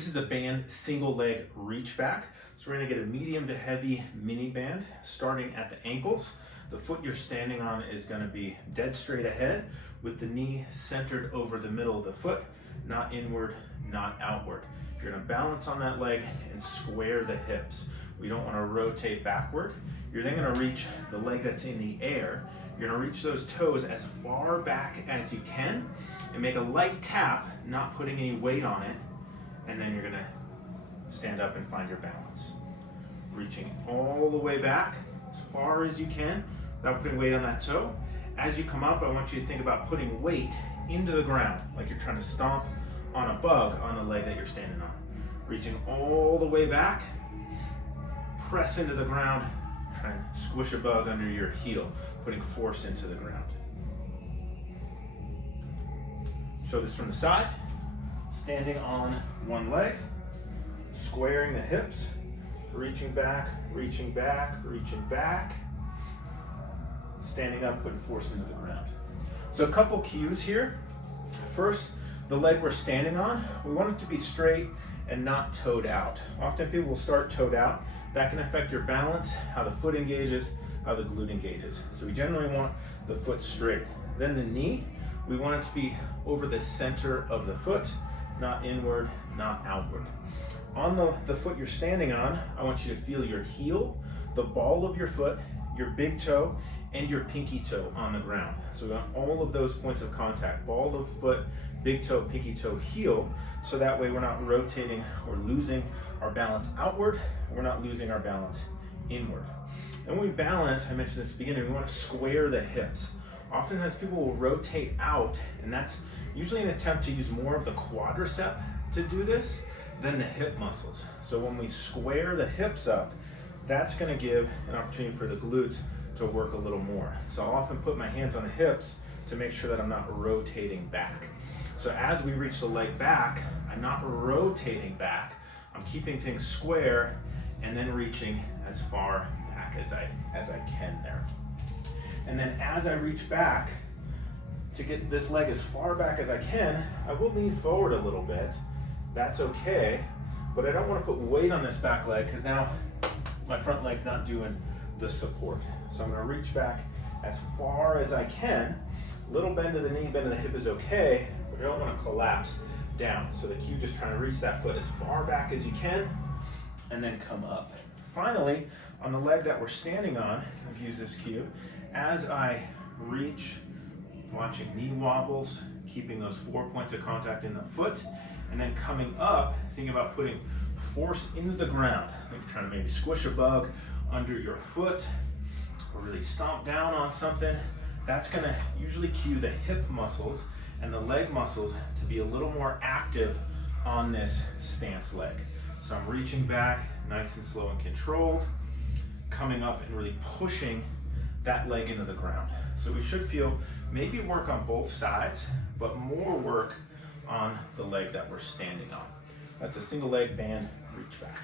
This is a band single leg reach back. So we're gonna get a medium to heavy mini band starting at the ankles. The foot you're standing on is gonna be dead straight ahead with the knee centered over the middle of the foot, not inward, not outward. You're gonna balance on that leg and square the hips. We don't wanna rotate backward. You're then gonna reach the leg that's in the air. You're gonna reach those toes as far back as you can and make a light tap, not putting any weight on it. And then you're gonna stand up and find your balance. Reaching all the way back as far as you can without putting weight on that toe. As you come up, I want you to think about putting weight into the ground, like you're trying to stomp on a bug on the leg that you're standing on. Reaching all the way back, press into the ground, try and squish a bug under your heel, putting force into the ground. Show this from the side. Standing on one leg, squaring the hips, reaching back, reaching back, reaching back, standing up, putting force into the ground. So a couple cues here. First, the leg we're standing on, we want it to be straight and not toed out. Often people will start toed out. That can affect your balance, how the foot engages, how the glute engages. So we generally want the foot straight. Then the knee, we want it to be over the center of the foot, not inward, not outward. On the foot you're standing on, I want you to feel your heel, the ball of your foot, your big toe, and your pinky toe on the ground. So we want all of those points of contact, ball of foot, big toe, pinky toe, heel, so that way we're not rotating or losing our balance outward, we're not losing our balance inward. And when we balance, I mentioned this at the beginning, we want to square the hips. Oftentimes people will rotate out, and that's usually an attempt to use more of the quadricep to do this than the hip muscles. So when we square the hips up, that's gonna give an opportunity for the glutes to work a little more. So I'll often put my hands on the hips to make sure that I'm not rotating back. So as we reach the leg back, I'm not rotating back, I'm keeping things square and then reaching as far back as I can there. And then as I reach back, to get this leg as far back as I can, I will lean forward a little bit. That's okay, but I don't want to put weight on this back leg because now my front leg's not doing the support. So I'm going to reach back as far as I can. Little bend of the knee, bend of the hip is okay, but I don't want to collapse down. So the cue, just trying to reach that foot as far back as you can and then come up. Finally, on the leg that we're standing on, I've used this cue, as I reach, watching knee wobbles, keeping those 4 points of contact in the foot, and then coming up, thinking about putting force into the ground. Like you're trying to maybe squish a bug under your foot or really stomp down on something. That's gonna usually cue the hip muscles and the leg muscles to be a little more active on this stance leg. So I'm reaching back, nice and slow and controlled, coming up and really pushing that leg into the ground. So we should feel maybe work on both sides, but more work on the leg that we're standing on. That's a single leg band reach back.